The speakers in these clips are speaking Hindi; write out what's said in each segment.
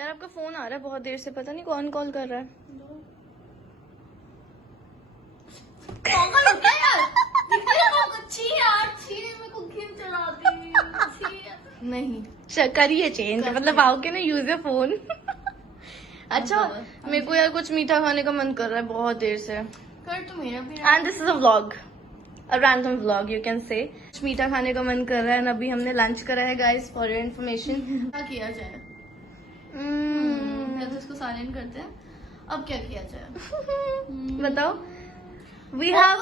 यार आपका फोन आ रहा है बहुत देर से, पता नहीं कौन कॉल कर रहा है। नहीं करिए चेंज, मतलब आओगे ना, यूज योर फोन। अच्छा मेरे को यार कुछ मीठा खाने का मन कर रहा है बहुत देर से। कर तो मेरा भी। And this is a vlog, a random vlog you can say. कुछ मीठा खाने का मन कर रहा है। अभी हमने लंच करा है गाइस, फॉर योर इन्फॉर्मेशन। क्या किया जाए? तो इसको साइलेंट करते हैं। अब क्या किया जाए? बताओ। We have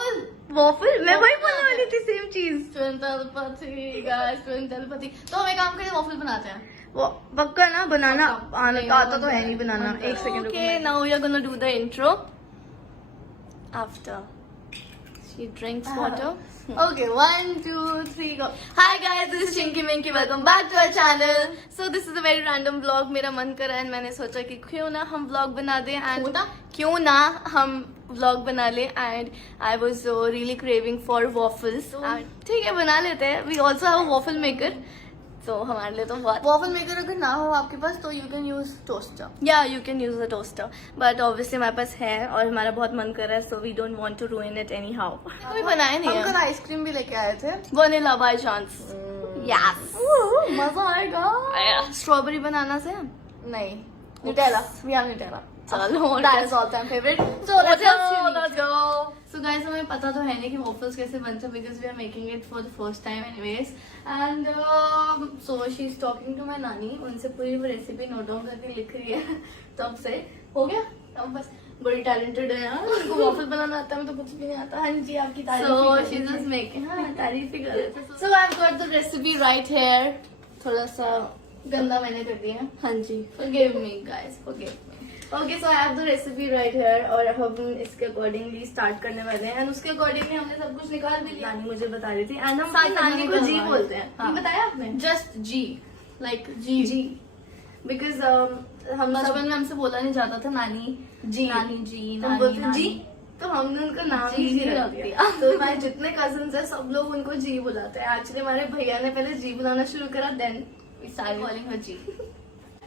waffle. मैं वही बोलने वाली थी, सेम चीज। Twin telepathy guys, twin telepathy. तो हम एक काम करें, वॉफल बनाते हैं। वो पक्का ना बनाना आना नहीं, आता तो है नहीं बनाना। मन एक second. Okay, now we are gonna do the intro. After she drinks water. Okay, 1, 2, 3, go. Hi guys, this is Chinky Minky. Welcome back to our channel. So this is a very random vlog. मेरा मन करा है, मैंने सोचा कि क्यों ना हम vlog बना दें। एंड क्यों ना हम vlog बना ले। And I was really craving for waffles. ठीक है बना लेते हैं। We also have a waffle maker, तो हमारे लिए तो बहुत। वॉफल मेकर अगर ना हो आपके पास तो यू कैन यूज टोस्टर। या you can use a toaster, but obviously हमारे पास है और हमारा बहुत मन कर रहा है, so we don't want to ruin it anyhow. कोई बनाया नहीं है। हम कल आइसक्रीम भी लेके आए थे, वनीला बाय चांस। यस, मजा आएगा। स्ट्रॉबेरी बनाना से नहीं, न्यूटेला। We have Nutella. चलो that is all time favourite. So let's go. So guys हमें पता तो है नहीं कि वॉफल्स कैसे बनते हैं, because we are making it for the first time anyways. And so she is talking to my नानी। उनसे पूरी रेसिपी नोट डाउन करके लिख रही है। तब से हो गया, अब बस बड़ी टैलेंटेड है यार। उनको वॉफल बनाना आता है, मैं तो कुछ भी नहीं आता। हाँ जी आपकी तारीफ। So she just making, हाँ तारीफ ही कर रहे थे। So I have got the recipe right here. थोड़ा सा गंदा मैंने कर दिया। हाँ जी, Forgive me guys, forgive me. Okay so I have the recipe right here और हम इसके अकॉर्डिंगली स्टार्ट करने वाले हैं। एंड उसके अकॉर्डिंगली हमने सब कुछ निकाल भी लिया। नानी मुझे बता रही थी। एंड हम साथ नानी को जी निकालवा बोलते हैं। हाँ। ये बताया आपने? जस्ट जी, लाइक जी। जी, बिकॉज हम बचपन में हमसे बोला नहीं जाता था नानी जी, नानी जी, हम नानी बोलते नानी। जी, तो हमने उनका नाम जी जी रख रख दिया। दिया। तो हमारे जितने कजिन्स हैं सब लोग उनको जी बुलाते हैं। एक्चुअली हमारे भैया ने पहले जी बुलाना शुरू करा, देन वी स्टार्टेड कॉलिंग हर जी।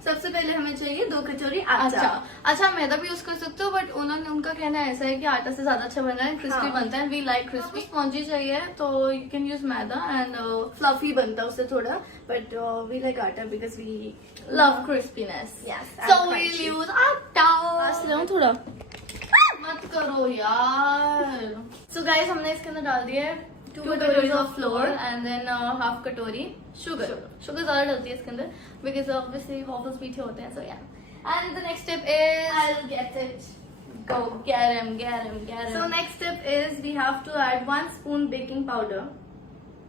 सबसे पहले हमें चाहिए 2 कचौरी आटा। अच्छा मैदा भी यूज कर सकते हो, बट उन्होंने उनका कहना ऐसा है कि आटा से ज्यादा अच्छा बन रहा है, क्रिस्पी हाँ। बनता है। We like crispy. स्पॉन्जी चाहिए तो you can use maida and fluffy बनता है उससे थोड़ा, but we like atta because we love crispiness. Yes, so and we'll crunchy. Use atta. पास ले आऊं थोड़ा। मत करो यार। सो गाइस हमने इसके अंदर डाल दिया है 2 2 कटोरीज कटोरीज of of flour flour and then half कटोरी शुगर। शुगर ज्यादा डलती है इसके अंदर, बिकॉज ऑब्वियसली वॉफल्स मीठे होते हैं। सो या and the next step is I'll get it. go get him. So next step is we have to add 1 spoon baking powder.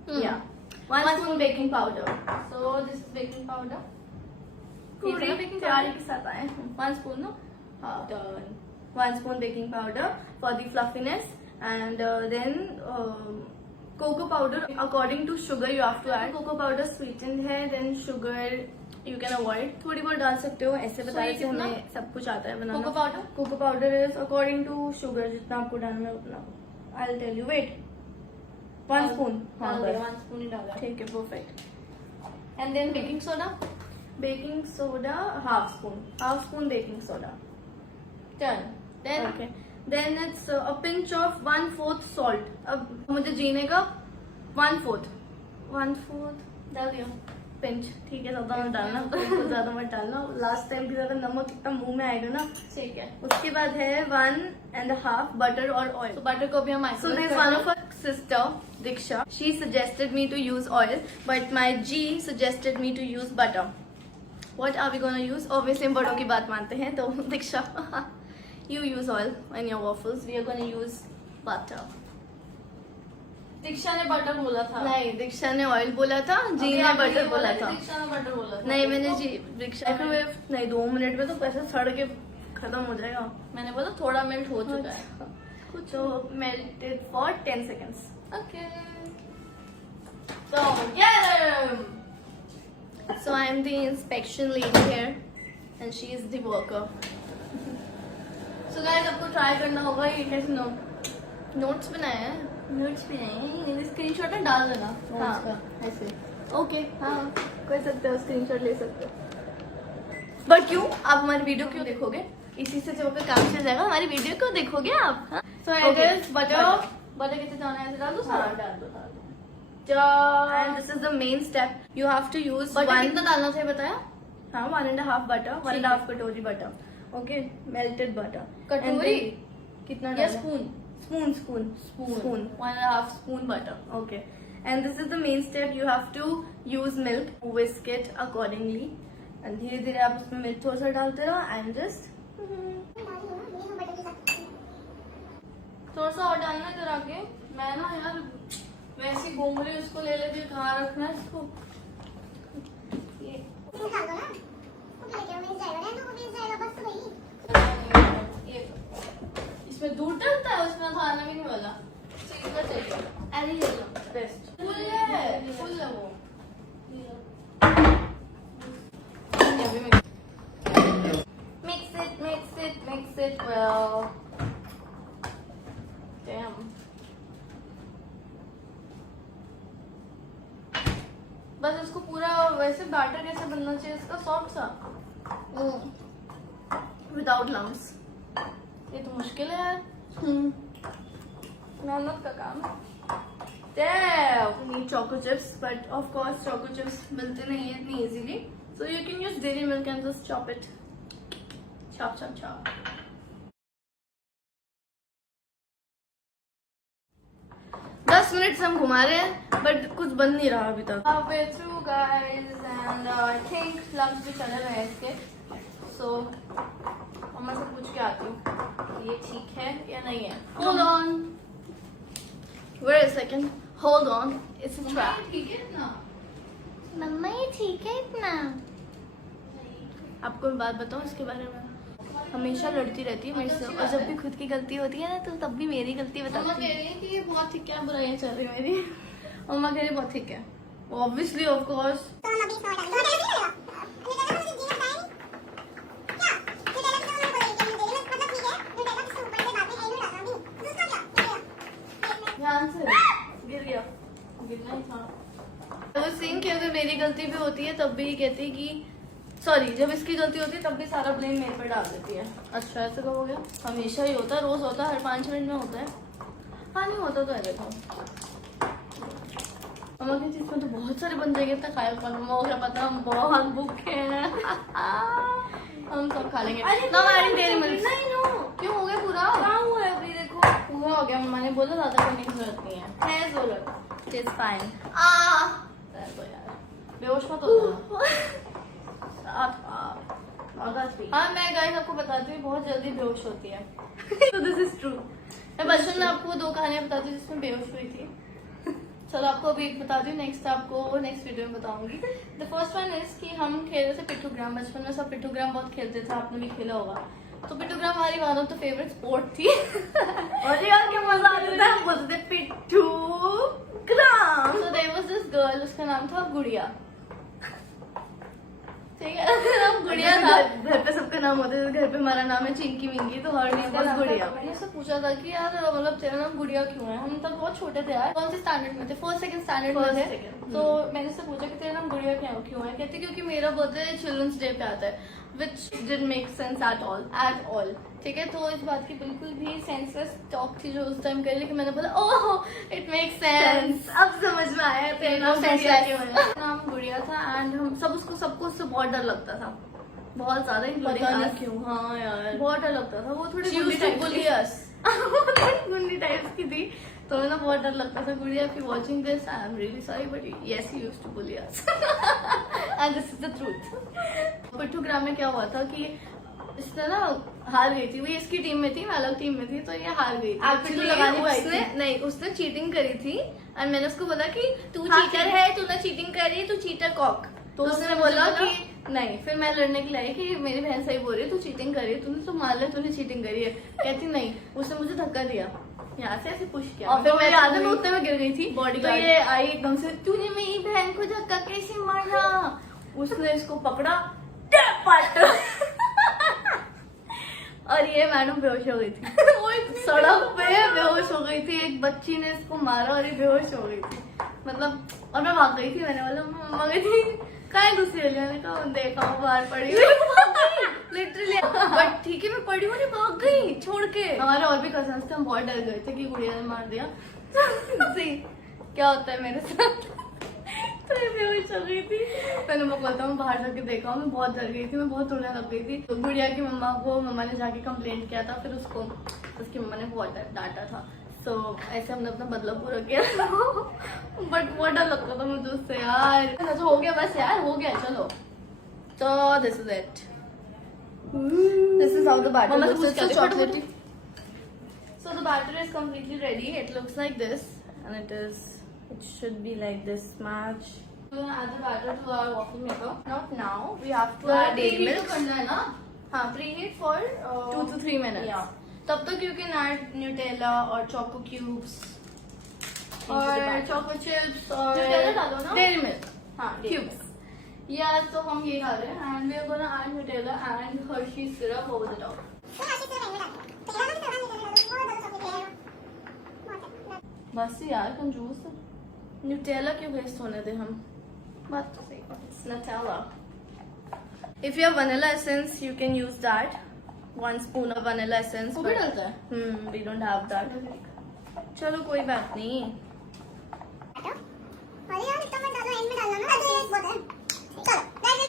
Yeah, 1 spoon baking powder. So this is baking powder. पूरी baking तैयारी powder के साथ आए हैं। 1 spoon, no? हाँ, Done. 1 spoon baking powder for the fluffiness, and then cocoa powder according to sugar you have to add. Cocoa powder sweetened है, then sugar you can avoid. थोड़ी बहुत डाल सकते हो, ऐसे बता रहे थे कितना? हमें सब कुछ आता है बनाना। Cocoa powder? Cocoa powder is according to sugar, जितना आपको डालना है उतना। I'll tell you. Wait, 1 spoon. हाँ डाल बस। दिया, 1 spoon ही डाला। ठीक है, perfect. And then baking soda. Baking soda half spoon baking soda. Done. Then Okay. Then it's a pinch of 1/4 salt. अब मुझे जीने का 1/4 डाल दिया। पिंच। ठीक है, ज्यादा मत डालना, बिल्कुल ज्यादा मत डालना। लास्ट टाइम भी ज्यादा नमक इतना मुंह में आएगा ना। ठीक है। उसके बाद है 1.5 बटर और ऑयल। तो बटर को भी हम So isolate there's कर one दें। of her sister, Diksha. She suggested me to use oil, but my G suggested me to use butter. What are we gonna use? Obviously हम बड़ों की बात मानते हैं, तो Diksha, you use oil in your waffles. We are gonna use butter. दीक्षा ने बटर बोला था। नहीं, दीक्षा ने ऑयल बोला था, जी ने बटर बोला था। दीक्षा ने बटर बोला था। नहीं, मैंने जी दीक्षा माइक्रोवेव नहीं, 2 मिनट में तो कैसे सड़ के खत्म हो जाएगा। मैंने बोला थोड़ा मेल्ट हो चुका है। कुछ melted for 10 seconds. Okay. So get him. So I am the inspection lady here, and she is the worker. So guys आपको ट्राई करना होगा। ये कैसे नोट्स बनाए हैं। नोट्स भी नहीं, स्क्रीनशॉट में डाल देना हाँ। नोट्स का ऐसे। ओके, हाँ कर सकते हो, स्क्रीनशॉट ले सकते हो। बट क्यों आप हमारी वीडियो क्यों देखोगे? इसी से जो आपका काम चल जाएगा, हमारी वीडियो क्यों देखोगे आप? सो बटर कितने डालना है? डाल दो सारा? डाल दो and this is the main step, you have to use butter कितना डालना था बताया? हाँ 1.5 बटर, 1.5 कटोरी बटर, ओके, मेल्टेड बटर। कटोरी कितना या डालना? Spoon? Spoon 1.5 spoon butter, okay. And this is the main step, you have to use milk, whisk it accordingly, and धीरे धीरे आप उसमें मिल्क थोड़ा सा डालते रहो and just थोड़ा सा और डालना है जरा के। मैं ना यार वैसी घूम रही उसको ले लेती हूँ, कहाँ रखना है इसको? इसमें दूध डलता है, उसमें तो आना भी नहीं वाला। सीधा चाहिए। अरे ये लो बेस्ट। फुल है वो। Mix it well. Damn. बस इसको पूरा वैसे बैटर कैसे बनना चाहिए इसका, सॉफ्ट सा, विदाउट लम्स। ये तो मुश्किल है यार, मेहनत का काम। You need choco chips, but of course choco chips मिलते नहीं है इतनी easily, so you can use dairy milk and just chop it, chop chop chop. दस मिनट से हम घुमा रहे हैं बट कुछ बन नहीं रहा अभी तक। Halfway through guys and I think lunch भी चले गए इसके, so मम्मा से पूछ के आती हूँ ये ठीक है या नहीं है। Hold on, wait a second, hold on, it's a trap. ठीक है इतना? मम्मा ये ठीक है इतना? आपको मैं बात बताऊं इसके बारे में, हमेशा लड़ती रहती है मेरे से, और जब भी खुद की गलती होती है ना तो तब भी मेरी गलती मम्मा बताती कह है। रही है कि ये बहुत ठीक है, बुराइयां चल रही है मेरी। मम्मा कह रही बहुत ठीक है, ऑब्वियसली ऑफ कोर्स। ध्यान से, गिर गया। गिरना ही था। तो सिंह कि अगर मेरी गलती भी होती है तब भी ये कहती है कि सॉरी, जब इसकी गलती होती है तब भी सारा ब्लेम मेरे पर डाल देती है। अच्छा ऐसे कब हो गया? हमेशा ही होता है, रोज होता है, हर 5 मिनट में होता है। हाँ नहीं होता तो है, देखो मम्मा की चीज में तो बहुत सारे बन जाएंगे, इतना खाया पर मम्मा को क्या पता हम बहुत भूखे हैं। हम सब खा लेंगे। नहीं नो, क्यों हो गया पूरा? कहाँ हुआ है अभी देखो, पूरा हो गया। मम्मा ने बोला ज्यादा करने की जरूरत नहीं है। है जरूरत, इट्स फाइन। तो यार बेहोश मत हो जाना। हाँ मैं गाइस आपको बताती हूँ बहुत जल्दी बेहोश होती है। So this is true. मैं बचपन में आपको 2 कहानियां बताती हूँ जिसमें बेहोश हुई थी। चलो आपको अभी एक बताती हूँ, नेक्स्ट आपको नेक्स्ट वीडियो में बताऊंगी। द फर्स्ट वन इज कि हम खेल रहे थे पिट्ठूग्राम। बचपन में सब पिट्ठूग्राम बहुत खेलते थे, आपने भी खेला होगा। तो पिट्ठूग्राम हमारी one of the favourite sport थी। और यार क्या मजा आता था, हम बोलते थे पिट्ठू ग्राम। So there was this girl, उसका नाम था गुड़िया। ठीक है, नाम गुड़िया था। घर पे सबका नाम होता है, घर पे हमारा नाम है चिंकी मिंगी, तो हर नेम वाज गुड़िया। मैंने उससे पूछा था कि यार मतलब तेरा नाम गुड़िया क्यों है? हम तब बहुत छोटे थे यार, कौन से स्टैंडर्ड में थे? 1st 2nd स्टैंडर्ड में थे। तो मैंने उससे पूछा कि तेरा नाम गुड़िया क्यों है? कहती क्योंकि मेरा बर्थडे चिल्ड्रंस डे पे आता है, which didn't make sense at all. ठीक है, तो इस बात की बिल्कुल भी सेंसलेस टॉक थी जो उस टाइम करी, लेकिन मैंने बोला ओह इट मेक सेंस, अब समझ में आया तेरा नाम गुड़िया क्यों है। नाम गुड़िया था एंड हम सबको उससे बहुत डर लगता था, बहुत ज्यादा पता नहीं इंक्लूडिंग क्यों। हाँ यार, बहुत डर लगता था। वो थोड़ी She used to bully us. गुंडी टाइप्स की थी, तो ना बहुत डर लगता था। गुड़िया if you're watching this, I am really sorry, but yes, you used to bully us. And this is the truth. पिट्ठूग्राम में क्या हुआ था कि इसने ना हार गई थी, वो इसकी टीम में थी, मैं अलग टीम में थी, तो ये हार गई थी। Actually, उसने चीटिंग करी थी और मैंने उसको बोला कि तू चीटर है, तूने चीटिंग करी, तू चीटर कॉक। तो उसने बोला कि नहीं, फिर मैं लड़ने के लिए आई कि मेरी बहन सही बोल रही है, तू चीटिंग करी है, तूने तो मान लिया तूने चीटिंग करी है। कहती नहीं, उसने मुझे धक्का दिया, यहाँ से ऐसे पुश किया, और फिर मैं याद है मैं उतने में गिर गई थी। बॉडी तो ये आई एकदम से, तूने मेरी बहन को धक्का कैसे मारा? उसने इसको पकड़ा और ये मैडम बेहोश हो गई थी। वो सड़क पे बेहोश हो गई थी, एक बच्ची ने इसको मारा और ये बेहोश हो गई थी। मतलब और मैं भाग गई थी, मैंने बोला मम्मा गई थी कहाँ है दूसरी वाली? मैंने कहा देखा बाहर पड़ी हुई। लिटरली। बट ठीक है, मैं पड़ी हूँ, भाग गई छोड़ के। हमारे और भी कजन्स थे, हम बहुत डर गए थे कि गुड़िया ने मार दिया। See, क्या होता है मेरे साथ। तो ये बेहोश हो गई थी। मैंने वो बोलता हूँ बाहर जाके देखा, मैं बहुत डर गई थी, मैं बहुत रोने लग गई थी। तो गुड़िया की मम्मा ने जाके कंप्लेंट किया था, फिर उसको उसकी मम्मा ने बहुत डांटा था। सो ऐसे हमने अपना बदला पूरा किया। बट बहुत डर लगता था मुझे उससे यार। तो हो गया बस यार, हो गया चलो। So this is it. This is how the batter मम्मा से looks. पूछ It's के so आती, chocolatey. So the batter is completely ready. It looks like this, and it should be like this much. We're gonna add the batter to our waffle maker. Not now. We have to add egg Preheat milk. तो करना है ना? हाँ, preheat for 2 to 3 minutes. Yeah. तब तक you can add Nutella or choco cubes. और choco chips और Nutella डालो ना? dairy milk. हाँ, Cubes. Yeah, तो हम ये डाल रहे हैं and we are gonna add Nutella and Hershey's syrup over the top. बस यार कंजूस। Nutella क्यों वेस्ट होने दे हम? बात तो सही है। It's Nutella. If you have vanilla essence, you can use that. 1 spoon of vanilla essence. वो भी but- डालता है? We don't have that. चलो कोई बात नहीं.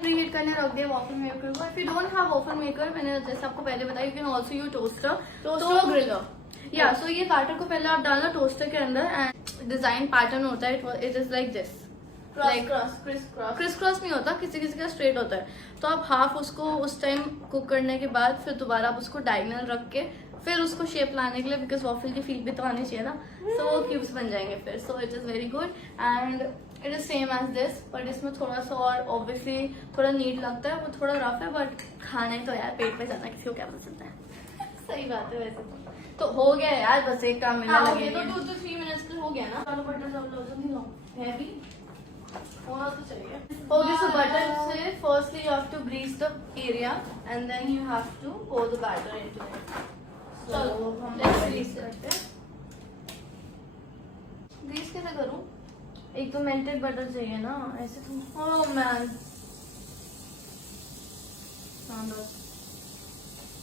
प्रीहीट करने रख दिया waffle maker को। If you don't have waffle maker, मैंने जैसे आपको पहले बताया, you can also use toaster or griller. Yeah, so ये बैटर को पहले आप डालना टोस्टर के अंदर एंड डिजाइन पैटर्न होता है, it is like this. Criss cross नहीं होता, किसी किसी का स्ट्रेट होता है। तो आप हाफ उसको उस टाइम कुक करने के बाद फिर दोबारा आप उसको डायगोनल रख के फिर उसको शेप लाने के लिए, बिकॉज वॉफल की फील भी तो आनी चाहिए ना, सो वो क्यूब्स बन जाएंगे फिर। So it is very good and it is same as this, but इसमें थोड़ा सा और ऑब्वियसली थोड़ा नीट लगता है, वो थोड़ा रफ है, बट खाने तो यार पेट पे जाना किसी को क्या पता चलता है। सही बात है वैसे तो हो गया यार, बस एक काम मिलने हाँ, लगे। हो गया, तो 2 to 3 मिनट्स के हो गया ना। चलो बटर जल्दी लो, हैवी होना तो चाहिए। Okay, so butter से firstly you have to grease the area and then you have to pour the batter into it. So चलो हम let's grease grease करते हैं. ग्रीस कैसे करूं? एक तो melted butter चाहिए ना, ऐसे तो ओह मैन, हाँ बस.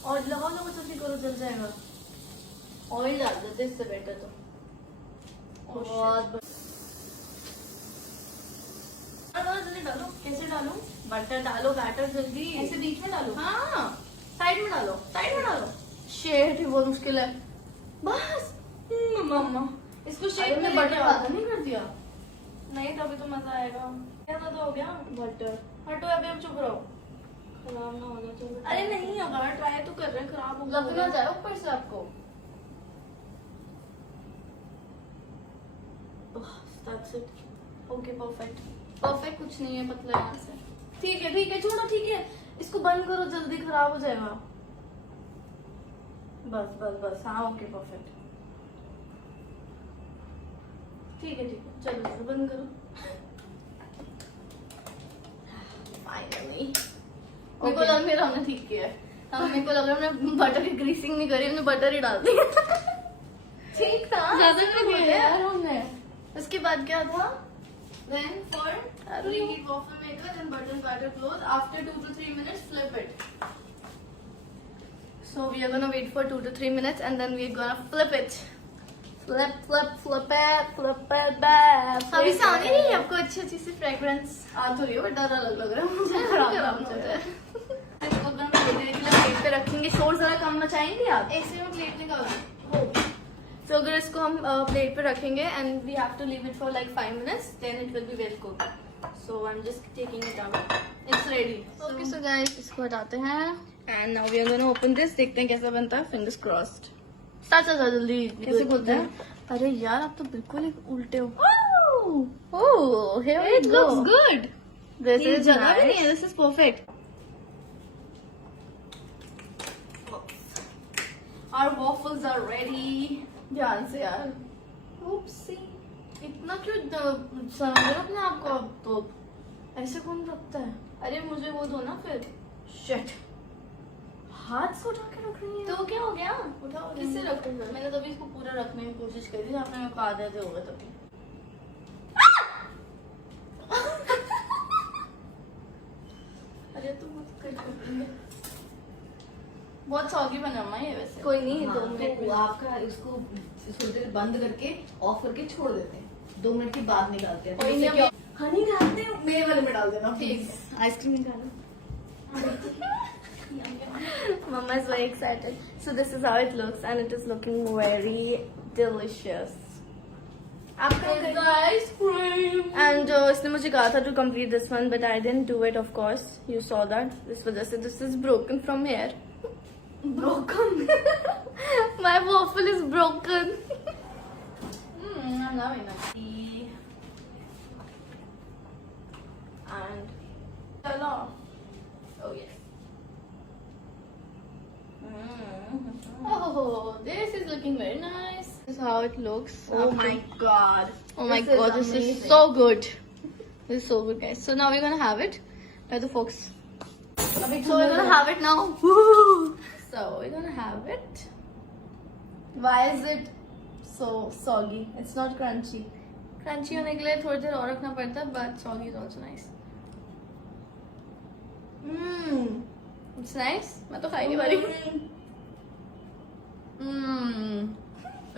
और लगाओ ना, जल्दी करो, जल जाएगा. ऑयल डाल देते इससे बेटर तो। बहुत जल्दी डालो। कैसे डालूं? बटर डालो, बैटर जल्दी. ऐसे बीच में डालो। हाँ, साइड में डालो, साइड में डालो। शेड भी बहुत मुश्किल है. बस मम्मा इसको अरे शेड में मैं लेके बटर आओ. आधा नहीं कर दिया। नहीं तभी तो मजा आएगा. क्या तो हो गया? बटर हटो अभी, हम चुप रहो। खराब ना होना चाहिए. अरे नहीं होगा, ट्राई तो कर रहे हैं, खराब होगा। लग ना जाए ऊपर से आपको. That's it. Okay perfect. Perfect कुछ नहीं है, पतला है यहाँ से। ठीक है छोड़ो, ठीक है. इसको बंद करो, जल्दी खराब हो जाएगा. बस हाँ ओके परफेक्ट. ठीक है चलो बंद करो. फाइनली मेरे को लग मेरा हमने ठीक किया है। हाँ, मेरे को लग रहा है हमने बटर की ग्रीसिंग नहीं करी, हमने बटर ही डाल दी। ठीक था. ज्यादा नहीं किया यार हमने। उसके बाद क्या था? Then for preheat waffle maker, then butter batter close. After 2 to 3 minutes, flip it. So we are gonna wait for 2 to 3 minutes and then we are gonna flip it. Flip it back. अभी से आने रही है आपको अच्छी सी फ्रेग्रेंस. आ तो रही है, बट डर अलग लग रहा है मुझे। खराब हो जाए। इसको अगर हम धीरे धीरे प्लेट पे रखेंगे, शोर जरा कम मचाएंगे आप. ऐसे में प्लेट निकालो। हो. तो अगर इसको हम प्लेट पे रखेंगे and we have to leave it for like 5 minutes, then it will be well cooked. So I am just taking it out. It's ready. Okay so guys, इसको हटाते हैं and now we are gonna open this. देखते हैं कैसा बनता है. Fingers crossed. साचा जल्दी कैसे बोलते हैं? अरे यार आप तो बिल्कुल ही उल्टे हो. Oh here we It go. looks good. This ये इज जगह भी नहीं nice. This is perfect. Our waffles are ready. ध्यान से यार. Oopsie. इतना क्यों समझ रहे हो अपने आप को अब तो? ऐसे कौन रखता है? अरे मुझे वो दो ना फिर। शिट. हाथ से उठा के रख रही है. तो क्या हो गया? उठाओ. किससे रखूंगा? मैंने तभी इसको पूरा रखने की कोशिश करी थी, आपने मेरे को आधे आधे हो गए तभी। अरे तुम मत कर. बहुत सॉगी बना हुआ है ये वैसे। कोई नहीं, हाँ, 2 मिनट तो आपका इसको थोड़ी देर बंद करके ऑफ करके छोड़ देते हैं, 2 मिनट के बाद निकालते हैं। कोई नहीं, तो क्या हनी डालते हैं मेरे वाले में डाल देना ठीक प्लीज। आइसक्रीम निकालो। Mama is very excited. So this is how it looks, and it is looking very delicious. Ice cream. And इसने मुझे कहा था to complete this one, but I didn't do it. Of course, you saw that. इस वजह से this is broken from here. Broken. My waffle is broken. I'm loving it. And Hello. oh yes. Oh, this is looking very nice. This is how it looks. Oh my god. Oh my This is god, this is amazing. so good. This is so good, guys. So now we're gonna have it. Where the folks? अभी So we're gonna have it now. So we're gonna have it. Why is it so soggy? It's not crunchy. Crunchy होने के लिए थोड़ी देर और रखना पड़ता है, but soggy is also nice. It's nice. मैं तो खा ही नहीं पा रही.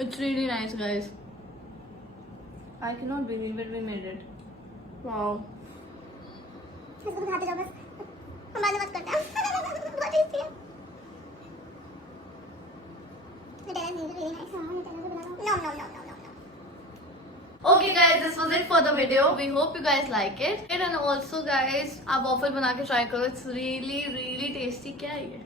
It's really nice, guys. I cannot believe it. We made it. Wow. इसको तो खाते जाओ बस, हम बाद में बात करते हैं। बहुत टेस्टी है। Nutella is really nice. हाँ, Nutella से बना लो। No. Okay guys, this was it for the video. We hope you guys like it. And also guys, आप waffle बना के try करो. It's really tasty. क्या है ये?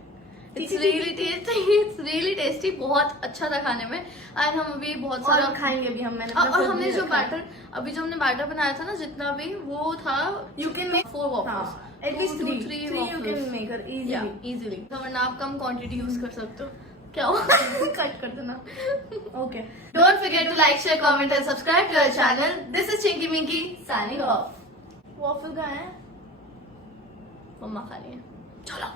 It's really tasty. It's really tasty. बहुत अच्छा था खाने में. And हम अभी बहुत सारा और खाएंगे भी हम। मैंने और हमने जो बैटर अभी जो हमने बैटर बनाया था ना, जितना भी वो था, You can make 4 waffles. at least 3 3 you waffles. can make her easily. Yeah, easily. तो वरना आप कम क्वांटिटी यूज कर सकते हो. क्या हो? कट कर देना. Okay. Don't forget to like, share, comment and subscribe to our channel. This is Chinky Minky signing off. Waffle कहाँ है? मम्मा खा रही है. चलो.